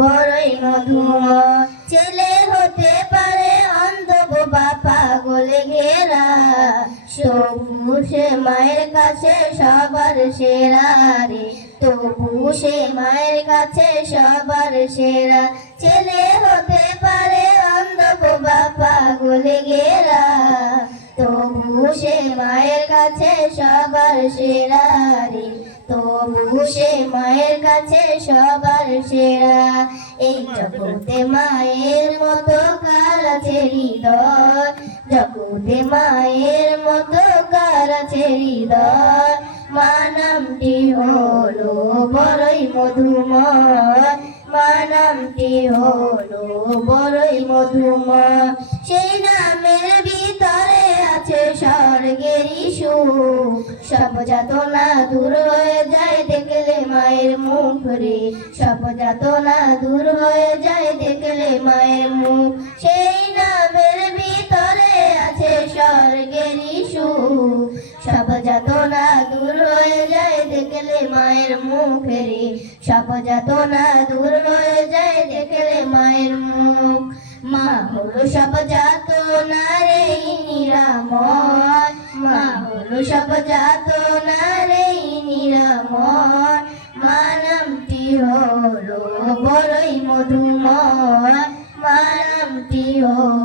বড়ই মধুময়। ছেলে হতে পারে অন্ধ বোবা পাগল ঘেরা, তবু সে মায়ের কাছে সবার সেরা রে, তবু সে মায়ের কাছে সবার সেরা। ছেলে হতে পারে অন্ধ বোবা পাগল ঘেরা, তবু সে মায়ের কাছে সবার সেরা রে, তবু সে মায়ের কাছে সবার সেরা। এই জগতে মায়ের মতো কার আছে হৃদয়, জগতে মায়ের মতো কার আছে হৃদয়। মা নামটি হলো বড়ই মধুময়, মা নামটি হলো বড়ই মধুময়। সেই নামের ভিতরে আছে স্বর্গেরই সুখ, সব যাতনা দূর হয়ে যায় দেখলে মায়ের মুখ রে, সব যাতনা দূর হয়ে যায় দেখলে মায়ের মুখ। সেই নামের ভিতরে আছে স্বর্গেরই সুখ, সব যাতনা দূর হয়ে যায় দেখলে মায়ের মুখ রে, সব যাতনা দূর হয়ে যায় দেখলে মায়ের মুখ। মা হলো সব যাতনার নিরাময়, মা হলো সব যাতনার নিরাময়। মা নামটি হলো বড়ই মধুময়, মা নামটি হলো